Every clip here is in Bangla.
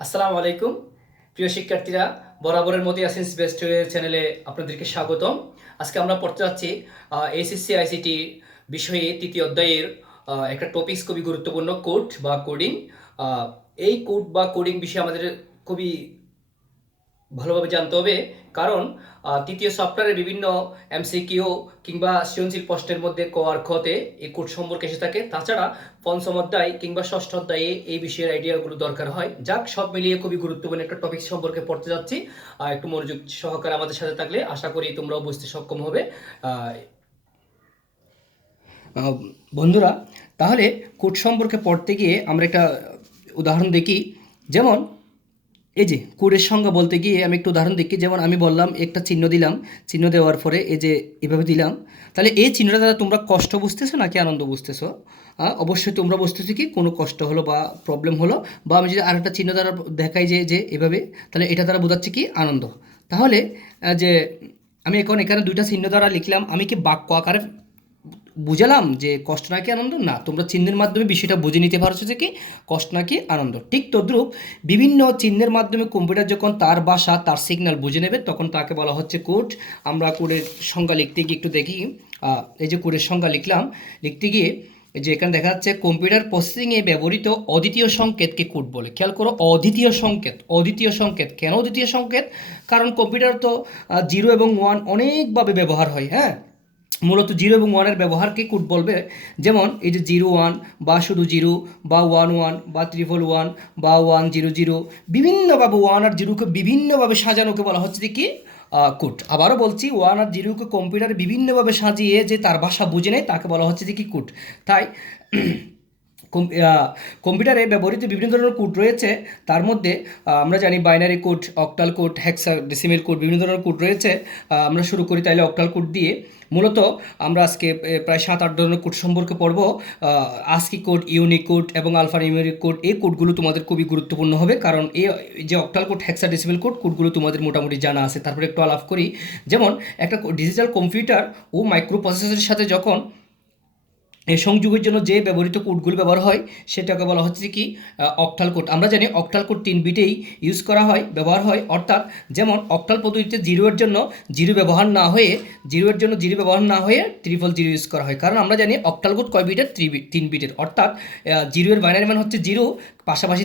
আসসালামু আলাইকুম প্রিয় শিক্ষার্থীরা, বরাবরের মতোই অ্যাসেন্স বেস্ট চ্যানেলে আপনাদেরকে স্বাগতম। আজকে আমরা পড়তে যাচ্ছি এসএসসি আইসিটি বিষয়ে তৃতীয় অধ্যায়ের একটা টপিকস খুবই গুরুত্বপূর্ণ, কোড বা কোডিং। এই কোড বা কোডিং বিষয়ে আমাদের খুবই ভালোভাবে জানতে হবে, কারণ তৃতীয় সফটওয়্যারের বিভিন্ন এমসিকিউ কিংবা সৃজনশীল প্রশ্নের মধ্যে ক আর খতে এই কোড সম্পর্কে এসে থাকে। তাছাড়া পঞ্চম অধ্যায় কিংবা ষষ্ঠ অধ্যায়ে এই বিষয়ের আইডিয়াগুলো দরকার হয়। যাক, সব মিলিয়ে খুবই গুরুত্বপূর্ণ একটা টপিক সম্পর্কে পড়তে যাচ্ছি। একটু মনোযোগ সহকারে আমাদের সাথে থাকলে আশা করি তোমরাও বুঝতে সক্ষম হবে। আহ, আহ, বন্ধুরা, তাহলে কোড সম্পর্কে পড়তে গিয়ে আমরা একটা উদাহরণ দেখি। যেমন এই যে কোডের সংজ্ঞা বলতে গিয়ে আমি একটু উদাহরণ দেখি। যেমন আমি বললাম একটা চিহ্ন দিলাম, চিহ্ন দেওয়ার পরে এই যে এভাবে দিলাম, তাহলে এই চিহ্নটা দ্বারা তোমরা কষ্ট বুঝতেছো নাকি আনন্দ বুঝতেছো? অবশ্যই তোমরা বুঝতেছো কি কোনো কষ্ট হলো বা প্রবলেম হলো। বা আমি যদি আরেকটা চিহ্ন দ্বারা দেখাই যে যে এভাবে, তাহলে এটা দ্বারা বোঝাচ্ছে কি আনন্দ। তাহলে যে আমি এখন এখানে দুইটা চিহ্ন দ্বারা লিখলাম, আমি কি বাক্য আকারে বুঝালাম যে কষ্ট নাকি আনন্দ? না, তোমরা চিহ্নের মাধ্যমে বিষয়টা বুঝে নিতে পারছো যে কি কষ্ট নাকি আনন্দ। ঠিক তদ্রূপ বিভিন্ন চিহ্নের মাধ্যমে কম্পিউটার যখন তার ভাষা তার সিগন্যাল বুঝে নেবে তখন তাকে বলা হচ্ছে কোড। আমরা কোডের সংজ্ঞা লিখতে গিয়ে একটু দেখি। এই যে কোডের সংজ্ঞা লিখলাম, লিখতে গিয়ে যে এখানে দেখা যাচ্ছে কম্পিউটার প্রসেসিংয়ে ব্যবহৃত অদ্বিতীয় সংকেতকে কোড বলে। খেয়াল করো, অদ্বিতীয় সংকেত। অদ্বিতীয় সংকেত কেন অদ্বিতীয় সংকেত? কারণ কম্পিউটার তো জিরো এবং ওয়ান অনেকভাবে ব্যবহার হয়। হ্যাঁ, মূলত জিরো এবং ওয়ানের ব্যবহারকে কোড বলবে। যেমন এই যে জিরো ওয়ান, বা শুধু জিরো, বা ওয়ান ওয়ান, বা ট্রিপল ওয়ান, বা ওয়ান জিরো জিরো, বিভিন্নভাবে ওয়ান আর জিরোকে বিভিন্নভাবে সাজানোকে বলা হচ্ছে যে কি কোড। আবারও বলছি, ওয়ান আর জিরোকে কম্পিউটারে বিভিন্নভাবে সাজিয়ে যে তার ভাষা বুঝে নেয় তাকে বলা হচ্ছে যে কি কোড। তাই কম্পিউটারে ব্যবহৃত বিভিন্ন ধরনের কোড রয়েছে। তার মধ্যে আমরা জানি binary code, octal code, hexadecimal code, বিভিন্ন ধরনের কোড রয়েছে। আমরা শুরু করি তাইলে অক্টাল কোড দিয়ে। মূলত আমরা আজকে প্রায় 7-8 ধরনের কোড সম্পর্কে পড়ব। আস্কি কোড, ইউনিকোড এবং আলফা নিউমেরিক কোড। এই কোডগুলো তোমাদের খুবই গুরুত্বপূর্ণ হবে, কারণ এই যে অক্টাল কোড, হেক্সাডেসিমেল কোড, কোডগুলো তোমাদের মোটামুটি জানা আছে। তারপরে একটু আলাপ করি। যেমন একটা ডিজিটাল কম্পিউটার ও মাইক্রো প্রসেসরের সাথে যখন এই সংযোগের জন্য যে ব্যবহৃত কোডগুলো ব্যবহার হয় সেটাকে বলা হচ্ছে কি অক্টাল কোড। আমরা জানি অক্টাল কোড 3 বিটেই ইউজ করা হয়, ব্যবহার হয়। অর্থাৎ যেমন অক্টাল পদ্ধতিতে জিরোয়ের জন্য জিরো ব্যবহার না হয়ে, জিরোয়ের জন্য জিরো ব্যবহার না হয়ে ট্রিপল জিরো ইউজ করা হয়। কারণ আমরা জানি অক্টাল কোড কয় বিটের? 3 বিটের। অর্থাৎ জিরোয়ের বাইনারি মান হচ্ছে জিরো, পাশাপাশি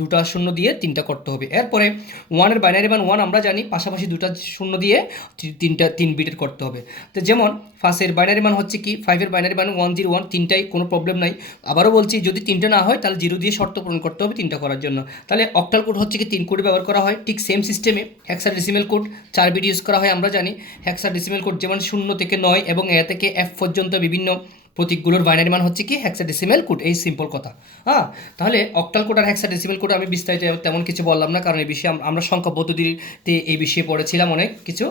দুটা শূন্য দিয়ে তিনটা করতে হবে। এরপরে ওয়ানের বাইনারি মান ওয়ান আমরা জানি, পাশাপাশি দুটা শূন্য দিয়ে 3 বিটের করতে হবে। তো যেমন ফার্স্টের বাইনারি মান হচ্ছে কি, 5-এর বাইনারি মান 101, তিনটাই, কোনো প্রবলেম নাই। আবারও বলছি, যদি তিনটা না হয় তাহলে জিরো দিয়ে শর্ত পূরণ করতে হবে তিনটা করার জন্য। তাহলে অক্টাল কোড হচ্ছে কি 3 কোডে ব্যবহার করা হয়। ঠিক সেম সিস্টেমে হেক্সাডেসিমেল কোড 4 বিট ইউজ করা হয়। আমরা জানি হেক্সাডেসিমেল কোড যেমন 0 থেকে 9 এবং এ থেকে এফ পর্যন্ত বিভিন্ন প্রতীকগুলোর বাইনারি মান হচ্ছে কি হেক্সাডেসিমেল কোড। এই সিম্পল কথা। হ্যাঁ, তাহলে অক্টাল কোড আর হেক্সাডেসিমেল কোড আমি বিস্তারিত তেমন কিছু বললাম না, কারণ এই বিষয়ে আমরা সংখ্যা পদ্ধতিতে এই বিষয়ে পড়েছিলাম অনেক কিছু।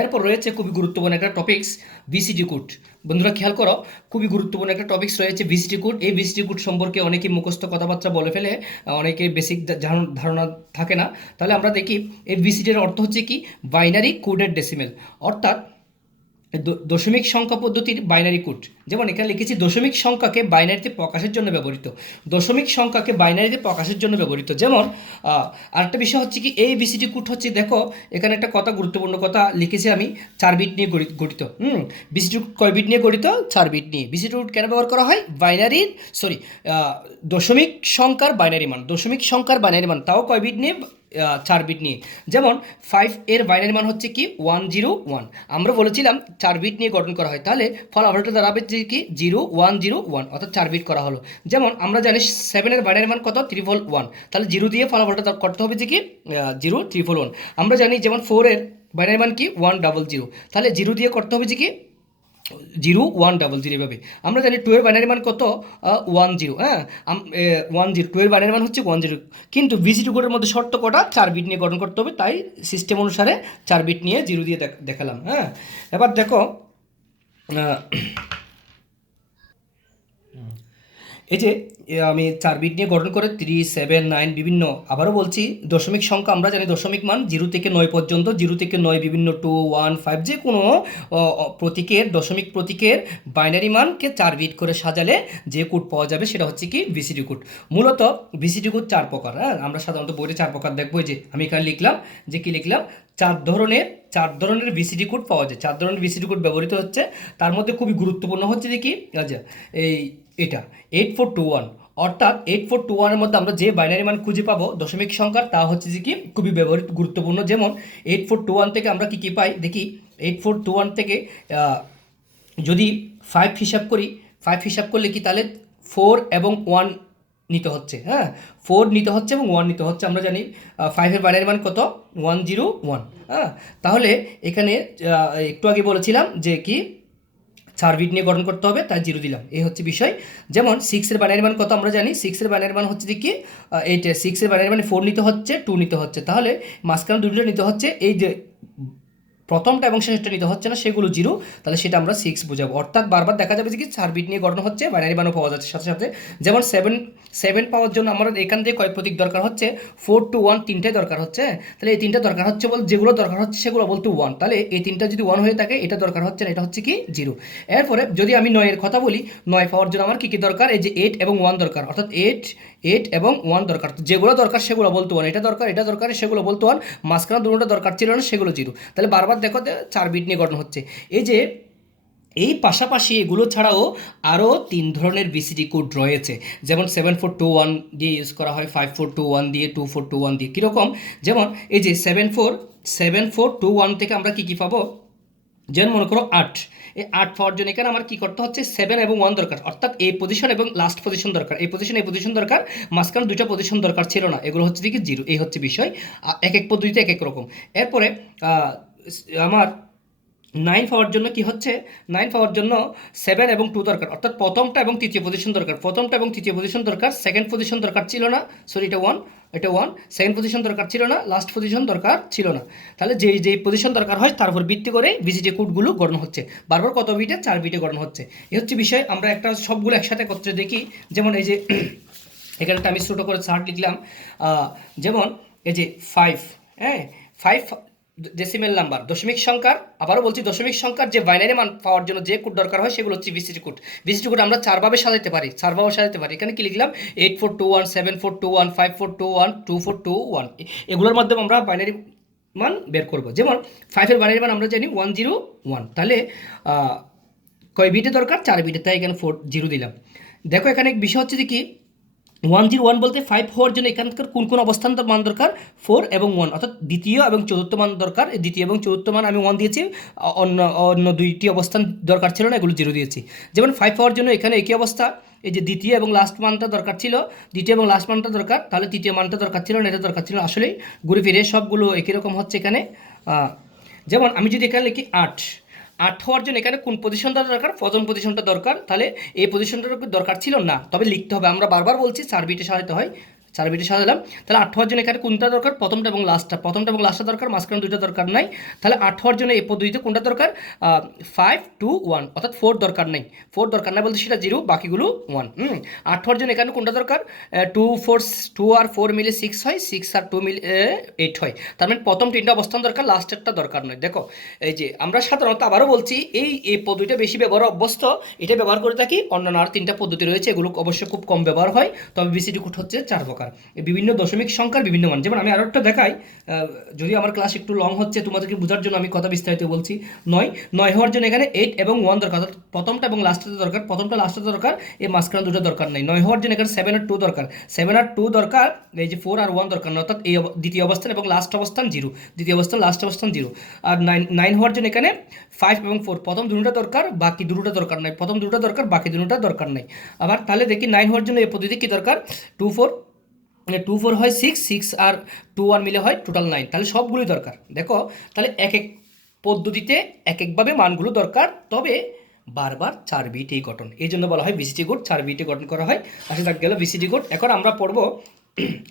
এরপর রয়েছে খুবই গুরুত্বপূর্ণ একটা টপিকস, ভিসিডি কোড। বন্ধুরা খেয়াল করো, খুবই গুরুত্বপূর্ণ একটা টপিকস রয়েছে ভিসিডি কোড। এই ভিসিডি কোড সম্পর্কে অনেকে মুখস্থ কথাবার্তা বলে ফেলে, অনেকে বেসিক ধারণা থাকে না। তাহলে আমরা দেখি এই ভিসিডির অর্থ হচ্ছে কি বাইনারি কোডের ডেসিমেল, অর্থাৎ দশমিক সংখ্যা পদ্ধতির বাইনারি কোড। যেমন এখানে লিখেছি দশমিক সংখ্যাকে বাইনারিতে প্রকাশের জন্য ব্যবহৃত। দশমিক সংখ্যাকে বাইনারিতে প্রকাশের জন্য ব্যবহৃত। যেমন আরেকটা বিষয় হচ্ছে কি, এই বিসিডি কোড হচ্ছে, দেখো এখানে একটা কথা, গুরুত্বপূর্ণ কথা লিখেছি আমি, 4 বিট নিয়ে গঠিত। বিসিডি কোড কয় বিট নিয়ে গঠিত? 4 বিট নিয়ে। বিসিডি কোড কেন ব্যবহার করা হয়? দশমিক সংখ্যার বাইনারি মান, দশমিক সংখ্যার বাইনারি মান, তাও কয় বিট নিয়ে? 4 বিট নিয়ে। যেমন 5-এর বাইনারি মান হচ্ছে কি 101। আমরা বলেছিলাম 4 বিট নিয়ে গঠন করা হয়, তাহলে ফলাফলটা দাঁড়াবে যে কি 0101, অর্থাৎ 4 বিট করা হলো। যেমন আমরা জানি 7-এর বাইনারি মান কত? 111। তাহলে জিরো দিয়ে ফলাফলটা করতে হবে যে কি 0311। আমরা জানি যেমন 4-এর বাইনারি মান কি 100। তাহলে জিরো দিয়ে করতে হবে যে কি 0100 এভাবে। আমরা জানি 2-এর বাইনারি মান কত? 10। হ্যাঁ, 10, 2-এর বাইনারি মান হচ্ছে 10। কিন্তু ভিসিডি কোডের মধ্যে শর্ত কটা? 4 বিট নিয়ে গঠন করতে হবে, তাই সিস্টেম অনুসারে 4 বিট নিয়ে জিরো দিয়ে দেখালাম। হ্যাঁ, এবার দেখো এই যে আমি 4 বিট নিয়ে গঠন করে 3, 7, 9 বিভিন্ন, আবারও বলছি দশমিক সংখ্যা আমরা জানি দশমিক মান 0 থেকে 9 পর্যন্ত, 0 থেকে 9 বিভিন্ন 2, 1, 5 যে কোনো প্রতীকের দশমিক প্রতীকের বাইনারি মানকে 4 বিট করে সাজালে যে কোড পাওয়া যাবে সেটা হচ্ছে কি বিসিডি কোড। মূলত বিসিডি কোড 4 প্রকার। হ্যাঁ, আমরা সাধারণত বইতে 4 প্রকার দেখবো। যে আমি এখানে লিখলাম যে কি লিখলাম, 4 ধরনের বিসিডি কোড পাওয়া যায়। 4 ধরনের বিসিডি কোড ব্যবহৃত হচ্ছে। তার মধ্যে খুবই গুরুত্বপূর্ণ হচ্ছে যে কি, আচ্ছা এটা 8421, অর্থাৎ 8421 মধ্যে আমরা যে বাইনারি মান খুঁজে পাবো দশমিক সংখ্যার, তা হচ্ছে যে কি খুবই ব্যবহৃত গুরুত্বপূর্ণ। যেমন 8421 থেকে আমরা কি পাই দেখি। 8421 থেকে যদি 5 হিসাব করি, 5 হিসাব করলে কি তাহলে 4 এবং 1 নিতে হচ্ছে। হ্যাঁ, 4 নিতে হচ্ছে এবং 1 নিতে হচ্ছে। আমরা জানি 5-এর বাইনারি মান কত, 101। হ্যাঁ, তাহলে এখানে একটু আগে বলেছিলাম যে কি 4 বিট নিয়ে গঠন করতে হবে, তাই 0 দিলাম, এই হচ্ছে বিষয়। যেমন 6-এর বাইনারি মান কত আমরা জানি, 6-এর বাইনারি মান হচ্ছে যে কি 8, 6-এর বাইনারি মানে 4 নিতে হচ্ছে, 2 নিতে হচ্ছে, তাহলে মাঝখানে দুটো নিতে হচ্ছে। এই যে প্রথমটা এবং শেষটা নিতে হচ্ছে না, সেগুলো 0, তাহলে সেটা আমরা 6 বোঝাবো। অর্থাৎ বারবার দেখা যাবে যে কি 4 বিট নিয়ে গঠন হচ্ছে, বাইনারি মানও পাওয়া যাচ্ছে সাথে সাথে। যেমন 7 পাওয়ার জন্য আমার এখান থেকে কয় প্রতীক দরকার হচ্ছে, 4 to 1 তিনটে দরকার হচ্ছে। তাহলে এই তিনটা দরকার হচ্ছে বল, যেগুলো দরকার হচ্ছে সেগুলো বলতে 1, তাহলে এই তিনটা যদি 1 হয়ে থাকে এটা দরকার হচ্ছে না, এটা হচ্ছে কি 0। এরপরে যদি আমি 9-এর কথা বলি, 9 পাওয়ার জন্য আমার কী কী দরকার, এই যে 8 এবং 1 দরকার, অর্থাৎ 8 এবং 1 দরকার। যেগুলো দরকার সেগুলো বলতে 1, এটা দরকার এটা দরকার সেগুলো বলতে 1, মাঝখানে দুটোটা দরকার ছিল না, সেগুলো 0। তাহলে বারবার দেখো 4 বিট নিয়ে গঠন হচ্ছে। এই যে এই পাশাপাশি এগুলো ছাড়াও আরও 3 ধরনের বিসিডি কোড রয়েছে। যেমন 7421 দিয়ে ইউজ করা হয়, 5421 দিয়ে, 2421 দিয়ে। কীরকম, যেমন এই যে 7421 থেকে আমরা কী পাবো, যেমন মনে করো 8, এই 8 পাওয়ার জন্য এখানে আমার কী করতে হচ্ছে, 7 এবং 1 দরকার, অর্থাৎ এই পজিশন এবং লাস্ট পজিশন দরকার, এই পজিশন দরকার, মাঝখানে দুইটা পজিশন দরকার ছিল না, এগুলো হচ্ছে কি 0। এই হচ্ছে বিষয়, এক এক পদ্ধতিতে এক এক রকম। এরপরে আমার 9 পাওয়ার জন্য কি হচ্ছে, 9 পাওয়ার জন্য 7 এবং 2 দরকার, অর্থাৎ প্রথমটা এবং তৃতীয় পজিশন দরকার, প্রথমটা এবং তৃতীয় পজিশন দরকার, সেকেন্ড পজিশন দরকার ছিল না, সরি এটা 1, সেকেন্ড পজিশন দরকার ছিল না, লাস্ট পজিশন দরকার ছিল না। তাহলে যেই পজিশন দরকার হয় তার উপর ভিত্তি করে বিসিডি কোডগুলো গঠন হচ্ছে। বারবার কত বিটে, 4 বিটে গঠন হচ্ছে। এই হচ্ছে বিষয়। আমরা একটা সবগুলো একসাথে করতে দেখি। যেমন এই যে এখানে আমি ছোটো করে চার্ট লিখলাম, যেমন এই যে 5, হ্যাঁ 5 ডেসিমেল নাম্বার দশমিক সংখ্যার, আবারও বলছি দশমিক সংখ্যার যে বাইনারি মান পাওয়ার জন্য যে কোড দরকার হয় সেগুলো হচ্ছে বিসিডি কোড। বিসিডি কোড আমরা 4 ভাবে সাজাতে পারি, 4 ভাবে সাজাতে পারি। এখানে কি লিখলাম, 8421, 7421, 5421, 2421, এগুলোর মাধ্যমে আমরা বাইনারি মান বের করব। যেমন 5-এর বাইনারি মান আমরা জানি 101, তাহলে কয় বিটে দরকার, 4 বিটে, তাই এখানে 0 দিলাম। দেখো এখানে বিষয় হচ্ছে যে কি 101 বলতে 5 হওয়ার জন্য এখানকার কোন কোন অবস্থান মান দরকার, 4 এবং 1, অর্থাৎ দ্বিতীয় এবং চতুর্থ মান দরকার। দ্বিতীয় এবং চতুর্থ মান আমি 1 দিয়েছি, অন্য দুইটি অবস্থান দরকার ছিল না, এগুলো 0 দিয়েছি। যেমন 5 হওয়ার জন্য এখানে একই অবস্থা, এই যে দ্বিতীয় এবং লাস্ট মানটা দরকার ছিল, দ্বিতীয় এবং লাস্ট মানটা দরকার, তাহলে তৃতীয় মানটা দরকার ছিল না, এটা দরকার ছিল। আসলেই ঘুরে ফিরে সবগুলো একই রকম হচ্ছে এখানে। যেমন আমি যদি এখানে লিখি 8 হওয়ার জন্য এখানে কোন পজিশনটা দরকার, প্রথম পজিশনটা দরকার, তাহলে এই পজিশনটার দরকার ছিল না, তবে লিখতে হবে। আমরা বারবার বলছি 4 বিটে সাজাতে হয়, 4 বিটে সাজালাম। তাহলে 8 হওয়ার জন্য এখানে কোনটা দরকার, প্রথমটা এবং লাস্টটা দরকার, মাঝখানে দুইটা দরকার নাই। তাহলে 8 হওয়ার জন্য এই পদ্ধতিতে কোনটা দরকার, 5 to 1, অর্থাৎ 4 দরকার নেই, 4 দরকার নাই বলতে সেটা 0, বাকিগুলো 1। 8 হওয়ার জন্য এখানে কোনটা দরকার, 2 আর 4 মিলে 6 হয়, 6 আর 2 মিলে 8 হয়। তার মানে প্রথম 3টা অবস্থান দরকার, লাস্টেরটা দরকার নয়। দেখো এই যে আমরা সাধারণত আবারও বলছি এই পদ্ধতিটা বেশি ব্যবহার অভ্যস্ত, এটা ব্যবহার করে থাকি। অন্যান্য আর 3টা পদ্ধতি রয়েছে, এগুলো অবশ্যই খুব কম ব্যবহার হয়। তবে বিসিডি কোড হচ্ছে 4 প্রকার, বিভিন্ন দশমিক সংখ্যার বিভিন্ন মান। যেমন আমি আরও একটা দেখাই, যদি আমার ক্লাস একটু লং হচ্ছে তোমাদেরকে বোঝার জন্য আমি কথা বিস্তারিত বলছি। 9 হওয়ার জন্য এখানে 8 এবং 1 দরকার, অর্থাৎ প্রথমটা এবং লাস্টটা দরকার, প্রথমটা লাস্টটা দরকার, এই মাঝখানে দুটো দরকার নেই। 9 হওয়ার জন্য এখানে 7 আর 2 দরকার, 7 আর 2 দরকার, এই যে 4 আর 1 দরকার না, অর্থাৎ এই দ্বিতীয় অবস্থান এবং লাস্ট অবস্থান 0, দ্বিতীয় অবস্থান লাস্ট অবস্থান 0। আর 9 হওয়ার জন্য এখানে 5 এবং 4, প্রথম দুটোটা দরকার, বাকি দুটোটা দরকার নাই, প্রথম দুটোটা দরকার, বাকি দুটোটা দরকার নাই। আবার তাহলে দেখি 9 হওয়ার জন্য এই পদ্ধতি কী দরকার, 2 4, মানে 2 4 হয় 6 আর 2 1 মিলে হয় টোটাল 9, তাহলে সবগুলোই দরকার। দেখো তাহলে এক এক পদ্ধতিতে এক একভাবে মানগুলো দরকার, তবে বারবার 4 বিটেই গঠন, এই জন্য বলা হয় বিসিডি কোড 4 বিটে গঠন করা হয়। আচ্ছা থাক গেল বিসিডি কোড। এখন আমরা পড়বো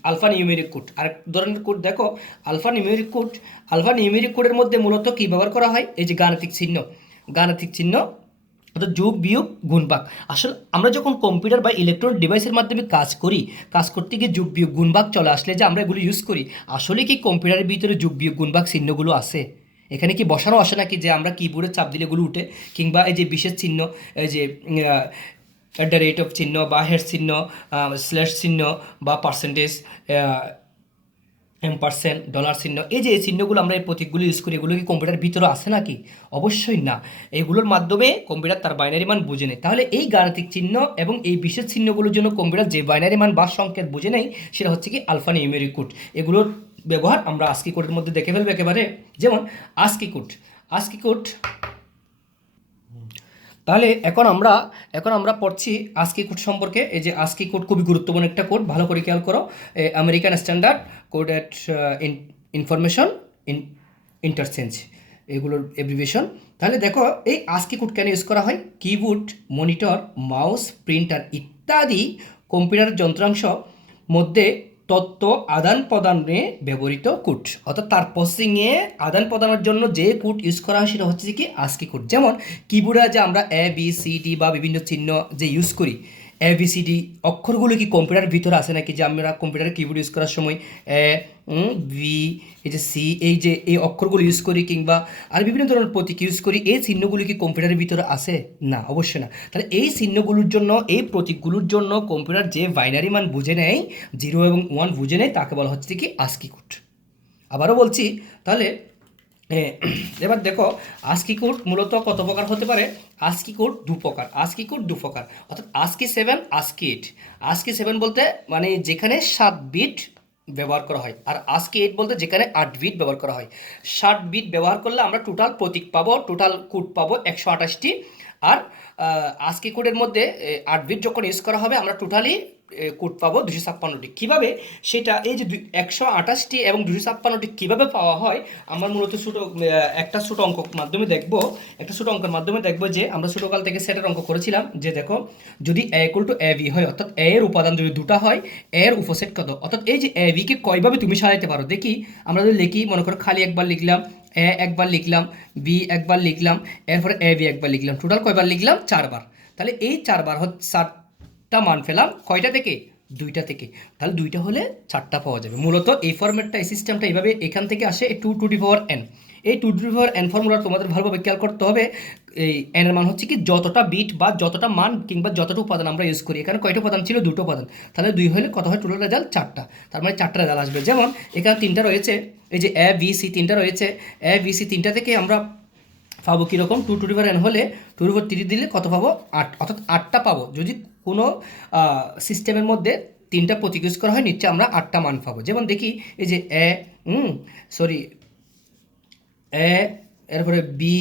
আলফা নিউমেরিক কোড। আরেক ধরনের কোড দেখো alphanumeric code. Alphanumeric কোডের মধ্যে মূলত কী ব্যবহার করা হয়, এই যে গাণিতিক চিহ্ন অর্থাৎ যোগ বিয়োগ গুণ ভাগ। আসলে আমরা যখন কম্পিউটার বা ইলেকট্রনিক ডিভাইসের মাধ্যমে কাজ করি, কাজ করতে গিয়ে যোগ বিয়োগ গুণ ভাগ চলে আসলে যে আমরা এগুলো ইউজ করি, আসলে কি কম্পিউটারের ভিতরে যোগ বিয়োগ গুণ ভাগ চিহ্নগুলো আছে? এখানে কি বসানো আসে নাকি যে আমরা কিবোর্ডে চাপ দিলে এগুলো উঠে? কিংবা এই যে বিশেষ চিহ্ন, এই যে অ্যাট দ্য রেট অফ চিহ্ন বা হেড চিহ্ন, স্ল্যাশ চিহ্ন বা পার্সেন্টেজ, এম%, ডলার চিহ্ন, এই যে এই চিহ্নগুলো আমরা এই প্রতীকগুলো ইউজ করি, এগুলো কি কম্পিউটারের ভিতরে আসে নাকি? অবশ্যই না। এগুলোর মাধ্যমে কম্পিউটার তার বাইনারি মান বুঝে নেয়। তাহলে এই গাণিতিক চিহ্ন এবং এই বিশেষ চিহ্নগুলোর জন্য কম্পিউটার যে বাইনারি মান বা সংকেত বুঝে নেয়, সেটা হচ্ছে কি আলফা নিউমেরিক কোড। এগুলোর ব্যবহার আমরা আস্কি কোডের মধ্যে দেখে ফেলবো একেবারে। যেমন আস্কি কোড, আস্কি কোড। তাহলে এখন আমরা পড়ছি আস্কি কোড সম্পর্কে। এই যে আস্কি কোড খুবই গুরুত্বপূর্ণ একটা কোড, ভালো করে খেয়াল করো। American standard code at information in interchange, এগুলোর এব্রিভিয়েশন। তাহলে দেখো এই আস্কি কোড কেন ইউজ করা হয়? কিবোর্ড, মনিটর, মাউস, প্রিন্টার ইত্যাদি কম্পিউটার যন্ত্রাংশ মধ্যে তথ্য আদান প্রদানে ব্যবহৃত কোড, অর্থাৎ তার প্রসেসিংয়ে আদান প্রদানের জন্য যে কোড ইউজ করা হয় সেটা হচ্ছে কি আস্কি কোড। যেমন কিবোর্ডে যে আমরা ABCD বা বিভিন্ন চিহ্ন যে ইউজ করি, ABCD অক্ষরগুলো কি কম্পিউটারের ভিতরে আসে নাকি? যে আমরা কম্পিউটারে কিবোর্ড ইউজ করার সময় বি, এই যে সি, এই যে এই অক্ষরগুলো ইউজ করি, কিংবা আর বিভিন্ন ধরনের প্রতীক ইউজ করি, এই চিহ্নগুলো কি কম্পিউটারের ভিতরে আসে? না, অবশ্যই না। তাহলে এই চিহ্নগুলোর জন্য, এই প্রতীকগুলোর জন্য কম্পিউটার যে বাইনারি মান বুঝে নেয়, 0 এবং 1 বুঝে নেয়, তাকে বলা হচ্ছে কি আস্কি কোড। আবারও বলছি, তাহলে এ, এবার দেখো আস্কি কোড মূলত কত প্রকার হতে পারে? আস্কি কোড দু প্রকার, আস্কি কোড দু প্রকার, অর্থাৎ আস্কি 7, আস্কি 8। আস্কি 7 বলতে মানে যেখানে 7 বিট ব্যবহার করা হয়, আর আস্কি 8 বলতে যেখানে 8 বিট ব্যবহার করা হয়। 7 বিট ব্যবহার করলে আমরা টোটাল প্রতীক পাবো, টোটাল কোড পাবো 128টি। আর আস্কি কোডের মধ্যে 8 বিট যখন ইউজ করা হবে, আমরা টোটালি কোড পাবো 256টি। কীভাবে সেটা, এই যে 128টি এবং 256টি কীভাবে পাওয়া হয়, আমরা মূলত একটা ছোটো অঙ্ক মাধ্যমে দেখবো। একটা ছোটো অঙ্কের মাধ্যমে দেখবো যে আমরা ছোটোকাল থেকে সেটের অঙ্ক করেছিলাম, যে দেখো যদি A = AB হয়, অর্থাৎ A এর উপাদান যদি দুটা হয়, A এর উপসেট কত, অর্থাৎ এই যে AB কে কয়ভাবে তুমি সাজাইতে পারো দেখি। আমরা যদি লিখি, মনে করো খালি একবার লিখলাম, A একবার লিখলাম, B একবার লিখলাম, এরপরে AB একবার লিখলাম, টোটাল কয়বার লিখলাম? 4বার। তাহলে এই 4বার হচ্ছে 4টা মান পেলাম কয়টা থেকে? 2টা থেকে। তাহলে 2টা হলে 4টা পাওয়া যাবে। মূলত এই ফরম্যাটটা, এই সিস্টেমটা এইভাবে এখান থেকে আসে, 2 টু দি পাওয়ার n। এই 2 to the power n formula তোমাদের ভালোভাবে খেয়াল করতে হবে। এই n এর মান হচ্ছে কি যতটা বিট বা যতটা মান কিংবা যতটা উপাদান আমরা ইউজ করি। এখানে কয়টা উপাদান ছিল? 2টো উপাদান। তাহলে 2 হলে কত হয়? টোটাল রেজাল্ট 4টা। তার মানে 4টা রেজাল্ট আসবে। যেমন এখানে 3টা রয়েছে, এই যে ABC 3টা রয়েছে, ABC 3টা থেকে আমরা পাবো কীরকম? 2 টু দি পাওয়ার n হলে 2 টু দি পাওয়ার 3 দিলে কত পাবো? 8, অর্থাৎ 8টা পাবো। যদি কোনো সিস্টেমের মধ্যে 3টা প্রতীক ইউজ করা হয়, নিশ্চয় আমরা 8টা মান পাবো। যেমন দেখি, এই যে এ, এরপরে বি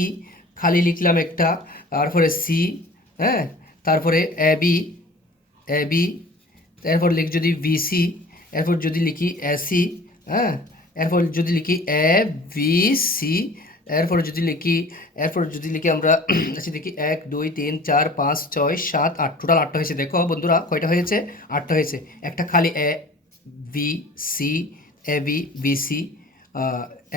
খালি লিখলাম একটা, তারপরে সি, হ্যাঁ, তারপরে এবি, এবি, এরপর যদি বিসি, এরপর যদি লিখি এসি, হ্যাঁ, এরপর যদি লিখি এ বি সি, এরপর যদি লিখি আমরা আচ্ছা দেখি 1 2 3 4 5 6 7 8, টোটাল 8টা হয়েছে। দেখো বন্ধুরা কয়টা হয়েছে? 8টা হয়েছে। একটা খালি A B C, A B B C,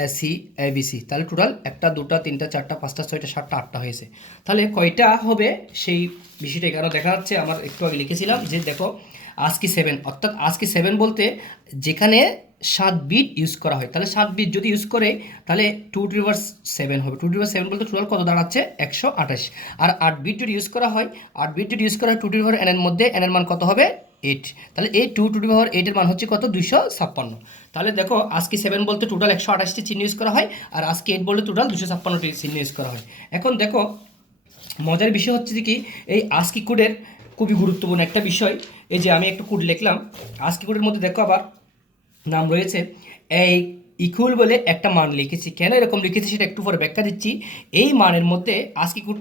AC, ABC, তাহলে টোটাল 1টা 2টা 3টা 4টা 5টা 6টা 7টা 8টা হয়েছে। তাহলে কয়টা হবে সেই বিষয়টা এখানে দেখা যাচ্ছে। আমার একটু আগে লিখেছিলাম যে দেখো আস্কি 7, অর্থাৎ আস্কি 7 বলতে যেখানে 7 বিট ইউজ করা হয়। তাহলে 7 বিট যদি ইউজ করে, তাহলে 2 টু দি পাওয়ার 7 হবে। 2 টু দি পাওয়ার 7 বলতে টোটাল কত দাঁড়াচ্ছে? 128। আর 8 বিট যদি ইউজ করা হয়, 8 বিট যদি ইউজ করা হয় 2 টু দি পাওয়ার n এর মধ্যে, n এর মান কত হবে? 8। তাহলে এই 2 টু দি পাওয়ার 8 এর মান হচ্ছে কত? 256। তাহলে দেখো আজকে 7 বলতে টোটাল 128টি চিহ্ন ইউজ করা হয়, আর আজকে 8 বলতে টোটাল 256টি চিহ্ন ইউজ করা হয়। এখন দেখো মজার বিষয় হচ্ছে যে কি, এই আস্কি কোডের খুবই গুরুত্বপূর্ণ একটা বিষয়। এই যে আমি একটু কোড লিখলাম, আস্কি কোডের মধ্যে দেখো আবার নাম রয়েছে। এই ইকুয়াল বলে একটা মান লিখেছি, কেন এরকম লিখেছি সেটা একটু পরে ব্যাখ্যা দিচ্ছি। এই মানের মধ্যে আস্কি কোড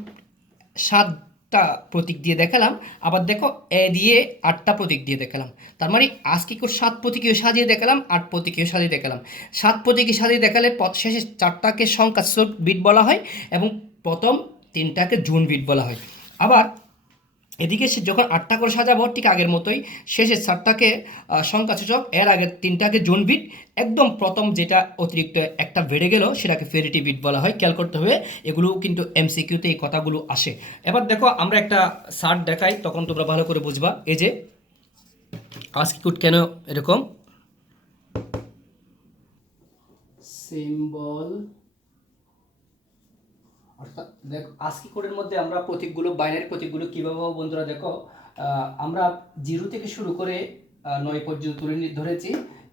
7টা প্রতীক দিয়ে দেখালাম, আবার দেখো এ দিয়ে 8টা প্রতীক দিয়ে দেখালাম। তার মানে আজকে কোড 7 প্রতীকীয় সাজিয়ে দেখালাম, 8 প্রতীকীয় সাজিয়ে দেখালাম। 7 প্রতীকী সাজিয়ে দেখালে শেষে 4টাকে সংখ্যা বিট বলা হয় এবং প্রথম 3টাকে জুন বিট বলা হয়। আবার এদিকে সে যখন 8টা করে সাজাবো ঠিক আগের মতোই শেষের 7টাকে সংখ্যাসূচক, এর আগের 3টাকে জোন বিট, একদম প্রথম যেটা অতিরিক্ত একটা বেড়ে গেল সেটাকে ফেরিটি বিট বলা হয়। খেয়াল করতে হবে, এগুলো কিন্তু এমসিকিউতে এই কথাগুলো আসে। এবার দেখো আমরা একটা সার্ট দেখাই, তখন তোমরা ভালো করে বুঝবা। এই যে আস্কি কোড কেন এরকম সিম্বল, অর্থাৎ দেখো আস্কি কোডের মধ্যে আমরা প্রতীকগুলো, বাইনারি প্রতীকগুলো কীভাবে পাবো বন্ধুরা দেখো, আমরা 0 থেকে শুরু করে 9 পর্যন্ত তুলে ধরেছি।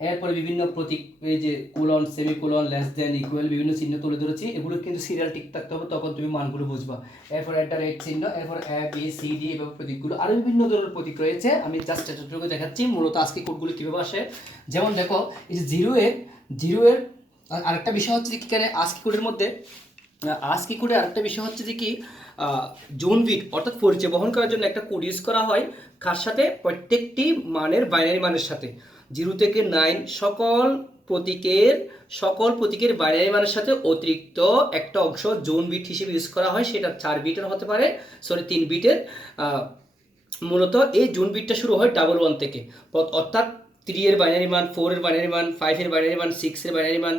এরপরে বিভিন্ন প্রতীক, এই যে colon, semicolon, less than, equal, বিভিন্ন চিহ্ন তুলে ধরেছি। এগুলো কিন্তু সিরিয়াল ঠিক থাকতে হবে, তখন তুমি মানগুলো বুঝবা। এরপর একটা রেট চিহ্ন, এরপর এ বি সি ডি, এভাবে প্রতীকগুলো আরও বিভিন্ন ধরনের প্রতীক রয়েছে। আমি জাস্ট এতটুকু দেখাচ্ছি মূলত আস্কি কোডগুলো কীভাবে আসে। যেমন দেখো এই যে জিরো এর আরেকটা বিষয় হচ্ছে কি, এখানে আস্কি কোডের মধ্যে আস্কি কোডে আরেকটা বিষয় হচ্ছে যে কি, জোন বিট অর্থাৎ পরিচয় বহন করার জন্য একটা কোড ইউজ করা হয়, কার সাথে, প্রত্যেকটি মানের বাইনারি মানের সাথে। 0 থেকে 9 সকল প্রতীকের বাইনারি মানের সাথে অতিরিক্ত একটা অংশ জোন বিট হিসেবে ইউজ করা হয়। সেটা 4 বিটের হতে পারে, 3 বিটের। মূলত এই জোন বিটটা শুরু হয় 11 থেকে, অর্থাৎ 3 এর বাইনারি মান, 4 এর বাইনারি মান, 5 এর বাইনারি মান, 6 এর বাইনারি মান,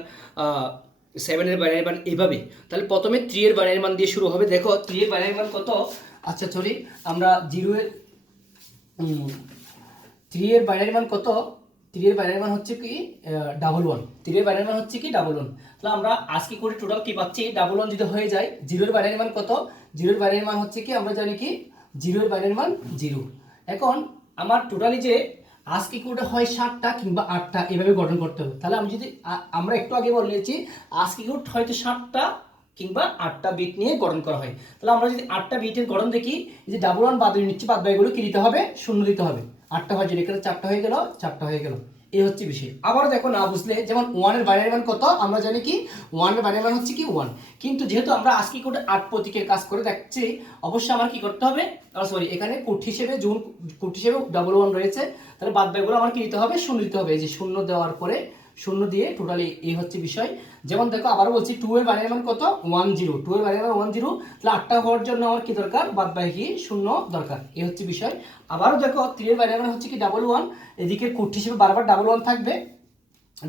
7 এর বাইনারি মান, এভাবে। তাহলে প্রথমে 3 এর বাইনারি মান দিয়ে শুরু হবে। দেখো 3 এর বাইনারি মান কত, আচ্ছা সরি, আমরা 3 এর বাইনারি মান কত, 3 এর বাইনারি মান হচ্ছে কি 11, 3 এর বাইনারি মান হচ্ছে কি 11। তাহলে আমরা আজকে করে টোটাল কি পাচ্ছি, 11 যদি হয়ে যায়, 0 এর বাইনারি মান কত, 0 এর বাইনারি মান হচ্ছে কি, আমরা জানি কি 0 এর বাইনারি মান 0। এখন আমার টোটালি যে আজকে কোডে হয় 7টা কিংবা 8টা, এভাবে গঠন করতে হবে। তাহলে আমি যদি আমরা একটু আগে বলেছি আজকে কোড হয়তো 7টা কিংবা 8টা বিট নিয়ে গঠন করা হয়। তাহলে আমরা যদি 8টা বিটের গঠন দেখি, যে 11 বাদ দিয়ে নিচ্ছি, বাদ বাকিগুলো কি দিতে হবে, শূন্য দিতে হবে। 8টা হয়, যদি এখানে 4টা হয়ে গেল, 4টা হয়ে গেল, এই হচ্ছে বিষয়। আবার দেখো না বুঝলে, যেমন 1 এর বাইনারি মান কত, আমরা জানি কি 1 এর বাইনারি মান হচ্ছে কি 1, কিন্তু যেহেতু আমরা আজকে কোডে 8 প্রতীকের কাজ করে দেখছি, অবশ্যই আমার কি করতে হবে, সরি এখানে কোড হিসেবে কোড হিসেবে 11 রয়েছে, তাহলে বাদ বাকিগুলো আমার কি দিতে হবে, শূন্য দিতে হবে। এই যে শূন্য দেওয়ার পরে শূন্য দিয়ে টোটালি এই হচ্ছে বিষয়। যেমন দেখো আবারও বলছি, 2 এর বাইনারি মান কত, 10, 2 এর বাইনারি মান 10, তাহলে 8টা হওয়ার জন্য আমার কি দরকার, বাদ বাকি শূন্য দরকার, এই হচ্ছে বিষয়। আবারও দেখো 3 এর বাইনারি মান হচ্ছে কি 11, এদিকে কোড হিসেবে বারবার 11 থাকবে,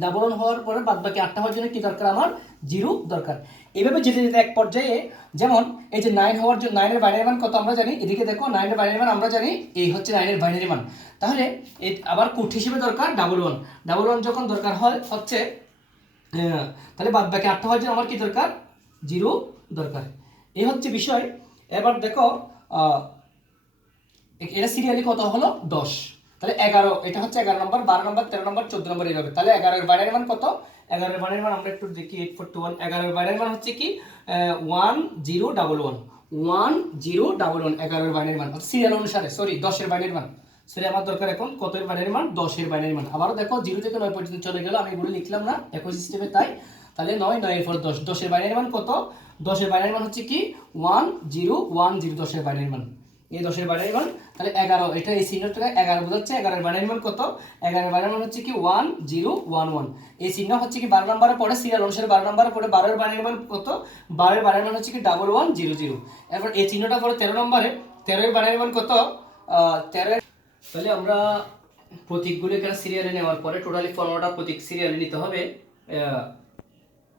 11 হওয়ার পরে বাদ বাকি 8টা হওয়ার জন্য কি দরকার, আমার 0 দরকার। এইভাবে যেতে যেতে এক পর্যায়ে, যেমন এই যে 9 হওয়ার জন্য 9 এর বাইনারি মান কত আমরা জানি, এদিকে দেখো 9 এর বাইনারি মান আমরা জানি, এই হচ্ছে 9 এর বাইনারি মান। তাহলে আবার কোড হিসেবে দরকার 11 যখন দরকার হয় হচ্ছে, তাহলে বাদ বাকি 8টা হওয়ার জন্য আমার কি দরকার, 0 দরকার, এই হচ্ছে বিষয়। এবার দেখো এটা সিরিয়ালি কত হলো, 10, তাহলে 11, এটা হচ্ছে 11 নম্বর, 12 নম্বর, 13 নম্বর, 14 নম্বর, এইভাবে। তাহলে 11 এর বাইনারি মান কত, 11 এর বাইনারি মান আমরা একটু দেখি, 8421, 11 এর বাইনারি মান হচ্ছে কি 1011, 1011, 11 এর বাইনারি মান সিরিয়াল অনুসারে, সরি 10 এর বাইনারি মান, সরি আমার দরকার এখন কত এর বাইনারি মান, 10 এর বাইনারি মান। আবারও দেখো 0 থেকে 9 পর্যন্ত চলে গেল, আমি এগুলো লিখলাম না একই সিস্টেমে, তাই তাহলে 9, 9 এর পর 10, 10 এর বাইনারি মান কত, 10 এর বাইনারি মান হচ্ছে কি 1010, 10 এর বাইনারি মান, এই 10 এর বাইনারি মান। তাহলে 11, এটা এই চিহ্নটা 11 বোঝাচ্ছে, 11 এর বাইনারি মান কত, 11 এর বাইনারি মান হচ্ছে কি 1011, এই চিহ্ন হচ্ছে কি 12 নম্বরে পড়ে, সিরিয়াল অনুসারে 12 নম্বরে পড়ে, 12 এর বাইনারি মান কত, 12 এর বাইনারি মান হচ্ছে কি 1100। এরপর এই চিহ্নটা পড়ে 13 নম্বরে, 13 এর বাইনারি মান কত, 13। তাহলে আমরা প্রতীকগুলো এখানে সিরিয়ালে নেওয়ার পরে টোটালি 15টা প্রতীক সিরিয়ালে নিতে হবে।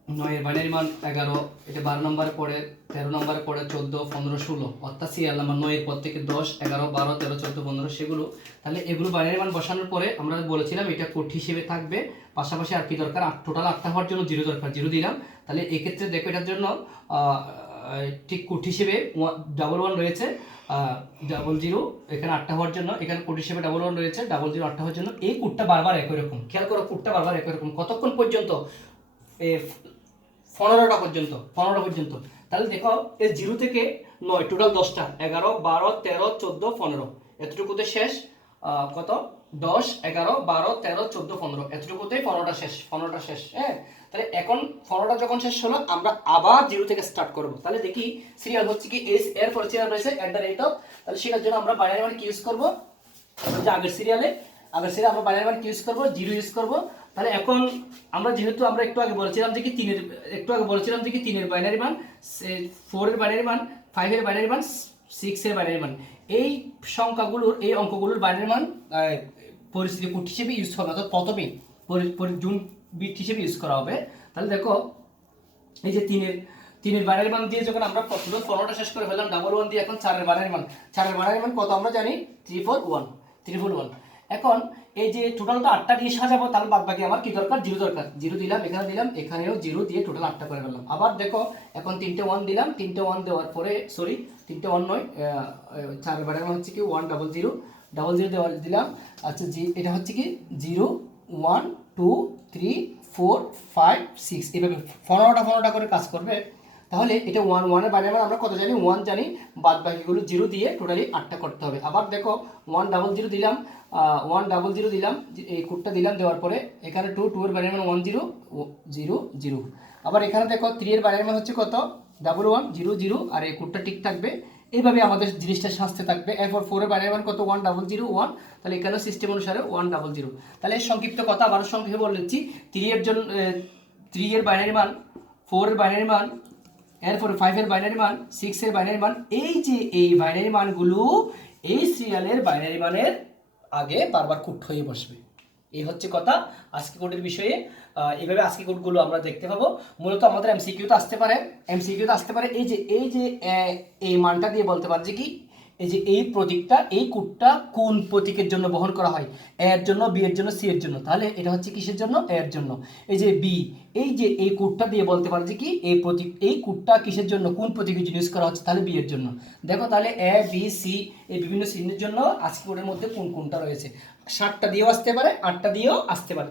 9 এর বাইনারি মান 11, এটা 12 নম্বরে পড়ে, 13 নম্বরে পড়ে, 14, 15, 16, অর্থাৎ সিরিয়াল নাম্বার 9 এর পর থেকে 10, 11, 12, 13, 14, 15 সেগুলো। তাহলে এগুলো বাইনারি মান বসানোর পরে আমরা বলেছিলাম এটা কোড হিসেবে থাকবে, পাশাপাশি আর কি দরকার, টোটাল 8টা হওয়ার জন্য 0 দরকার, 0 দিলাম। তাহলে এক্ষেত্রে দেখো এটার জন্য ঠিক কোড হিসেবে 11 রয়েছে, 00, এখানে 8টা হওয়ার জন্য এখানে কোড হিসেবে 11 রয়েছে, 00, 8টা হওয়ার জন্য এই কোডটা বারবার একই রকম। খেয়াল করো কোডটা বারবার একই রকম, কতক্ষণ পর্যন্ত, 15টা পর্যন্ত, 15টা পর্যন্ত। তাহলে দেখো এই 0 থেকে 9 টোটাল 10টা, 11, 12, 13, 14, 15, এতটুকুতে শেষ। কত, 10, 11, 12, 13, 14, 15, এতটুকুতেই 15টা শেষ, 15টা শেষ। হ্যাঁ, তাহলে এখন 15টা যখন শেষ হলো, আমরা আবার 0 থেকে স্টার্ট করব। তাহলে দেখি সিরিয়াল হচ্ছে কি এর পরে সিরিয়াল রয়েছে @ তাহলে সেটার জন্য আমরা বাইনারি মান কি ইউজ করব, যে আগের সিরিয়ালে আমরা বাইনারি মান কি ইউজ করব, 0 ইউজ করব। তাহলে এখন আমরা যেহেতু আমরা একটু আগে বলেছিলাম যে কি 3 এর বাইনারি মান, 4 এর বাইনারি মান, 5 এর বাইনারি মান, 6 এর বাইনারি মান, এই সংখ্যাগুলোর এই অঙ্কগুলোর বাইনারি মান পরিস্থিতি কোড হিসেবে ইউজ হবে, অর্থাৎ প্রথমে জুন বিট হিসেবে ইউজ করা হবে। তাহলে দেখো এই যে তিনের বাইনারি মান দিয়ে যখন আমরা প্রথম 15টা শেষ করে ফেললাম ডাবল ওয়ান দিয়ে, এখন চারের বাইনারি মান কত আমরা জানি 341। এখন এই যে টোটালটা 8টা দিয়ে সাজাবো, তাহলে বাদ বাকি আমার কি দরকার, জিরো দরকার। জিরো দিলাম, এখানেও জিরো দিয়ে টোটাল 8টা করে ফেললাম। আবার দেখো এখন 3টে 1 দিলাম, 3টে 1 দেওয়ার পরে সরি 3টে 1 নয়, চারের বাইনারি মান হচ্ছে কি 100 দিলাম। আচ্ছা এটা হচ্ছে কি 0 1 2 3 4 5 6, এভাবে 15টা করে কাজ করবে। তাহলে এটা 1 এর বাইনারি মান আমরা কত জানি, 1 জানি, বাদ বাকিগুলো জিরো দিয়ে টোটালি 8টা করতে হবে। আবার দেখো 100 দিলাম, 100 দিলাম, এই কোডটা দিলাম, দেওয়ার পরে এখানে 2 এর বাইনারি মান 10 0 0। আবার এখানে দেখো 3 এর বাইনারি মান হচ্ছে কত 11 0 0, আর এই কোডটা ঠিক থাকবে। এইভাবে আমাদের জিনিসটা সাজতে থাকবে। এরপর 4 এর বাইনারি মান কত 1001, তাহলে এখানে সিস্টেম অনুসারে 100। তাহলে এর সংক্ষিপ্ত কথা আবার সংক্ষেপে বলে দিচ্ছি। 3 এর বাইনারি মান, 4 এর বাইনারি মান, এরপরে 5 এর বাইনারি মান, 6 এর বাইনারি মান, এই যে এই বাইনারি মানগুলো এই সিরিয়ালের বাইনারি মানের আগে বারবার কুট হয়ে বসবে। এই হচ্ছে কথা আজকে কোডের বিষয়ে। এইভাবে আজকে কোডগুলো আমরা দেখতে পাবো। মূলত আমাদের এমসিকিউতে আসতে পারে এই মানটা দিয়ে বলতে পারে যে কি এই যে এই প্রতীকটা, এই কোডটা কোন প্রতীকের জন্য বহন করা হয়, এর জন্য, বি এর জন্য, সি এর জন্য। তাহলে এটা হচ্ছে কিসের জন্য, এর জন্য। এই যে বি, এই যে এই কোডটা দিয়ে বলতে পারে যে কি এই প্রতীক, এই কোডটা কিসের জন্য, কোন প্রতীকের জন্য ইউজ করা হচ্ছে, তাহলে বি এর জন্য। দেখো তাহলে এ বি সি এই বিভিন্ন চিহ্নের জন্য আজকে কোডের মধ্যে কোনটা রয়েছে। 7টা দিয়েও আসতে পারে, 8টা দিয়েও আসতে পারে।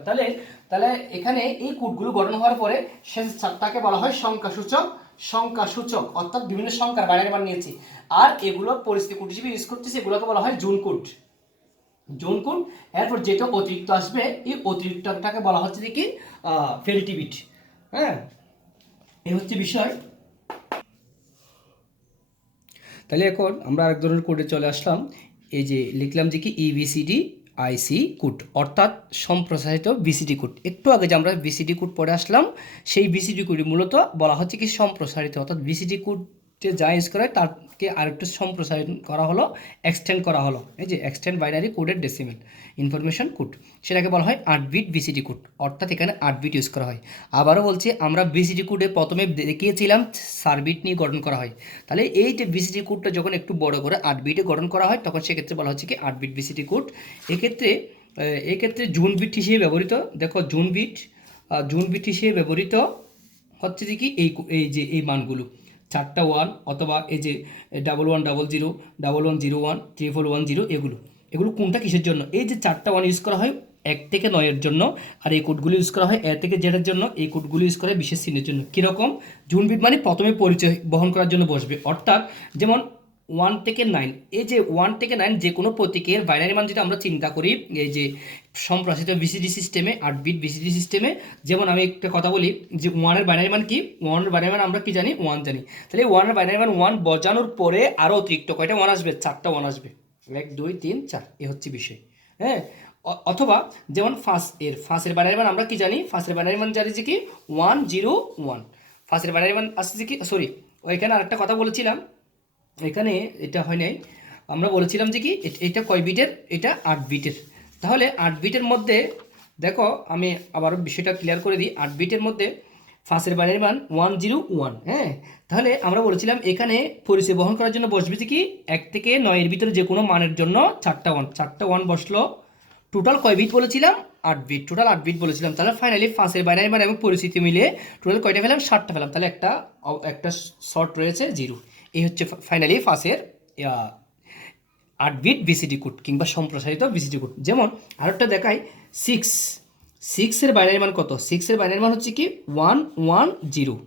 তাহলে এখানে এই কোডগুলো গঠন হওয়ার পরে শেষ 4টাকে বলা হয় সংখ্যাসূচক, অর্থাৎ বিভিন্ন সংখ্যার বাইনারি মান নিয়েছি। আর এগুলো পরিস্থিতি কোড হিসেবে ইউজ করতেছি, এগুলোকে বলা হয় জুন কোড। এরপর যেটা অতিরিক্ত আসবে, এই অতিরিক্তটাকে বলা হচ্ছে কি ফেরিটি বিট। হ্যাঁ, এই হচ্ছে বিষয়। তাহলে এখন আমরা আরেক ধরনের কোডে চলে আসলাম। এই যে লিখলাম যে কি ইবিসিডি আইসি কোড, অর্থাৎ সম্প্রসারিত বিসিডি কোড। একটু আগে যে আমরা বিসিডি কোড পড়ে আসলাম, সেই বিসিডি কোড মূলত বলা হচ্ছে কি সম্প্রসারিত, অর্থাৎ বিসিডি কোডে যা ইউজ করা হয় তাকে আরেকটু সম্প্রসারিত করা হলো, এক্সটেন্ড করা হলো। এই যে এক্সটেন্ড বাইনারি কোডের ডেসিমেল ইনফরমেশন কোড, সেটাকে বলা হয় 8 বিট বিসিডি কোড, অর্থাৎ এখানে 8 বিট ইউজ করা হয়। আবারও বলছি, আমরা বিসিডি কোডে প্রথমে দেখিয়েছিলাম 4 বিট নিয়ে গঠন করা হয়। তাহলে এই যে বিসিডি কোডটা যখন একটু বড় করে 8 বিটে গঠন করা হয়, তখন সেক্ষেত্রে বলা হচ্ছে কি 8 বিট বিসিডি কোড। এক্ষেত্রে জুন বিট হিসেবে ব্যবহৃত, দেখো জুন বিট হিসেবে ব্যবহৃত হচ্ছে যে কি এই মানগুলো 4টা 1, অথবা এই যে 1100 1101 3410, এগুলো কোনটা কিসের জন্য, এই যে 4টা 1 ইউজ করা হয় 1 থেকে 9-এর জন্য, আর এই কোডগুলো ইউজ করা হয় 1 থেকে জেডের জন্য, এই কোডগুলো ইউজ করা হয় বিশেষ চিহ্নের জন্য। কীরকম, জুন বিট মানে প্রথমে পরিচয় বহন করার জন্য বসবে, অর্থাৎ যেমন 1 থেকে 9, এই যে 1 থেকে 9 যে কোনো প্রতীকের বাইনারি মান যদি আমরা চিন্তা করি, এই যে সম্প্রসারিত বিসিডি সিস্টেমে, 8 বিট বিসিডি সিস্টেমে, যেমন আমি একটা কথা বলি যে 1 এর বাইনারি মান কি, 1 এর বাইনারি মান আমরা কি জানি, 1 জানি। তাহলে 1 এর বাইনারি মান 1 বজানোর পরে আরও অতিরিক্ত কয়টা 1 আসবে, 4টা 1 আসবে, 1 2 3 4, এ হচ্ছে বিষয়। হ্যাঁ, অথবা যেমন ফাঁসের বাইনারি মান আমরা কি জানি, ফাঁসের বাইনারি মান জানি যে কি 101, ফাঁসের বাইনারি মান আসছে যে কি, সরি ওইখানে আরেকটা কথা বলেছিলাম, এখানে এটা হয় নাই, আমরা বলেছিলাম যে কি এটা কয় বিটের, এটা 8 বিটের। তাহলে 8 বিটের মধ্যে দেখো আমি আবারও বিষয়টা ক্লিয়ার করে দিই, 8 বিটের মধ্যে ফাঁসের বাইনারি মান 101। হ্যাঁ, তাহলে আমরা বলেছিলাম এখানে পরিচয় বহন করার জন্য বসবে যে কি 1 থেকে 9-এর ভিতরে যে কোনো মানের জন্য 4টা 1 বসলো। টোটাল কয় বিট বলেছিলাম, 8 বিট, টোটাল 8 বিট বলেছিলাম। তাহলে ফাইনালি ফাঁসের বাইনারি মান এবং পরিস্থিতি মিলে টোটাল কয়টা পেলাম, 7টা পেলাম। তাহলে একটা শর্ট রয়েছে 0। এই হচ্ছে ফাইনালি ফাঁসের 8 বিট বিসিডি কোড কিংবা সম্প্রসারিত বিসিডি কোড। যেমন আরেকটা দেখাই, 6 এর বাইনারি মান কত, 6 এর বাইনারি মান হচ্ছে কি 110।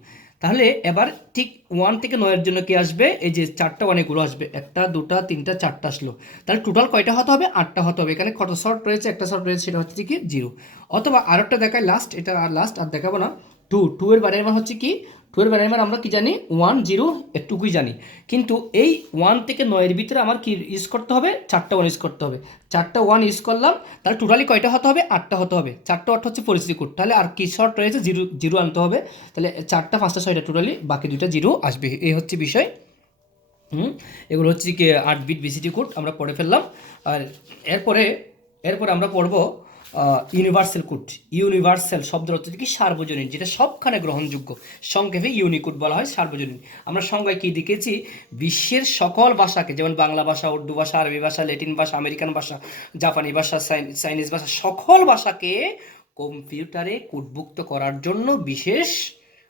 তাহলে এবার ঠিক 1 থেকে 9-এর জন্য কি আসবে, এই যে 4টা 1 এগুলো আসবে, 1টা 2টা 3টা 4টা আসলো। তাহলে টোটাল কয়টা হতে হবে, 8টা হতে হবে। এখানে কত শর্ট রয়েছে, একটা শর্ট রয়েছে, সেটা হচ্ছে কি 0। অথবা আরেকটা দেখায় লাস্ট, এটা লাস্ট আর দেখাবো না। 2 এর বাইনারি মান হচ্ছে কি, 2 এর বাইনারি মান আমরা কি জানি 10, এটুকুই জানি। কিন্তু এই 1 থেকে 9-এর ভিতরে আমার কি ইউজ করতে হবে, 4টা 1 ইউজ করতে হবে। 4টা 1 ইউজ করলাম, তাহলে টোটালি কয়টা হতে হবে, 8টা হতে হবে। 4টা 8 হচ্ছে পরিস্থিতি কোড। তাহলে আর কি শর্ট রয়েছে, 0 আনতে হবে। তাহলে 4টা 5টা 6টা টোটালি, বাকি 2টা 0 আসবে। এই হচ্ছে বিষয়। হুম, এগুলো হচ্ছে কি 8 বিট বিসিটি কোড আমরা পড়ে ফেললাম। আর এরপরে এরপরে আমরা পড়ব ইউনিভার্সাল কোড। ইউনিভার্সাল শব্দের অর্থ কি সার্বজনীন, যেটা সবখানে গ্রহণযোগ্য, সংক্ষেপে ইউনিকোড বলা হয়, সার্বজনীন। আমরা সংজ্ঞায় কি দেখেছি, বিশ্বের সকল ভাষাকে, যেমন বাংলা ভাষা, উর্দু ভাষা, আরবি ভাষা, ল্যাটিন ভাষা, আমেরিকান ভাষা, জাপানি ভাষা, চাইনিজ ভাষা, সকল ভাষাকে কম্পিউটারে কোডভুক্ত করার জন্য বিশেষ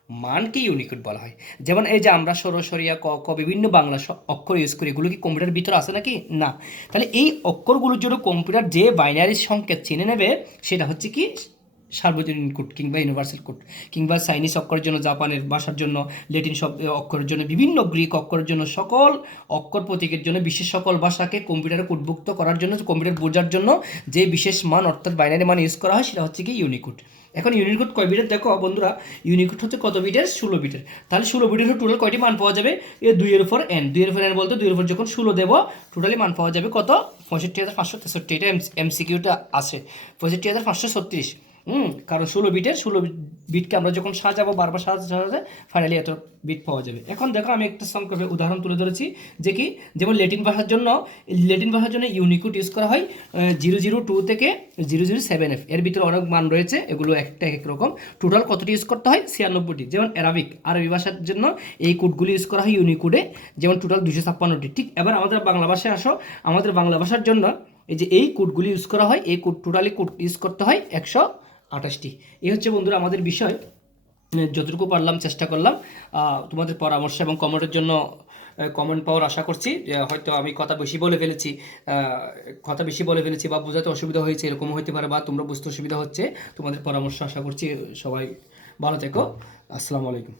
মানকে ইউনিকোড বলা হয়। যেমন এই যে আমরা সরসরিয়া ক ক বিভিন্ন বাংলা অক্ষর ইউজ করি, এগুলো কি কম্পিউটার ভিতরে আছে নাকি? না। তাহলে এই অক্ষরগুলোর জন্য কম্পিউটার যে বাইনারি সংকেত চিনে নেবে সেটা হচ্ছে কি সার্বজনীন কোড কিংবা ইউনিভার্সাল কোড। কিংবা চাইনিজ অক্ষরের জন্য, জাপানের ভাষার জন্য, ল্যাটিন অক্ষরের জন্য, বিভিন্ন গ্রিক অক্ষরের জন্য, সকল অক্ষর প্রতীকের জন্য বিশ্বের সকল ভাষাকে কম্পিউটারে কোডভুক্ত করার জন্য, কম্পিউটার বোঝার জন্য যে বিশেষ মান অর্থাৎ বাইনারি মান ইউজ করা হয় সেটা হচ্ছে কি ইউনিকোড। এখন ইউনিকোড কয় বিটের দেখো বন্ধুরা, ইউনিকোড হচ্ছে কত বিটের? 16 বিটের। তাহলে 16 বিটের টোটাল কয়টি মান পাওয়া যাবে? এ 2 এর উপর n বলতে 2 এর উপর যখন 16 দেবো টোটালি মান পাওয়া যাবে কত? 65,563। এটা এমসিকিউটা আছে 65,536। কারণ 16 বিটের 16 বিটকে আমরা যখন সাজাবো, বারবার সাজাতে ফাইনালি এত বিট পাওয়া যাবে। এখন দেখো আমি একটা সংক্ষেপে উদাহরণ তুলে ধরেছি যে কি, যেমন ল্যাটিন ভাষার জন্য ইউনিকোড ইউজ করা হয় 002 থেকে 007F। এর ভিতরে অনেক মান রয়েছে, এগুলো একটা এক রকম। টোটাল কতটি ইউজ করতে হয়? 96টি। যেমন আরবি ভাষার জন্য এই কোডগুলি ইউজ করা হয় ইউনিকোডে, যেমন টোটাল 256টি। ঠিক এবার আমাদের বাংলা ভাষায় আসো। আমাদের বাংলা ভাষার জন্য এই কোডগুলি ইউজ করা হয়, এই টোটালি কোড ইউজ করতে হয় 128টি। এই হচ্ছে বন্ধুরা আমাদের বিষয়। যতটুকু পারলাম চেষ্টা করলাম। তোমাদের পরামর্শ এবং কমেন্টের জন্য কমেন্ট পাওয়ার আশা করছি। হয়তো আমি কথা বেশি বলে ফেলেছি বা বোঝাতে অসুবিধা হয়েছে, এরকম হতে পারে, বা তোমরা বুঝতে অসুবিধা হচ্ছে। তোমাদের পরামর্শ আশা করছি। সবাই ভালো থেকো। আসসালামু আলাইকুম।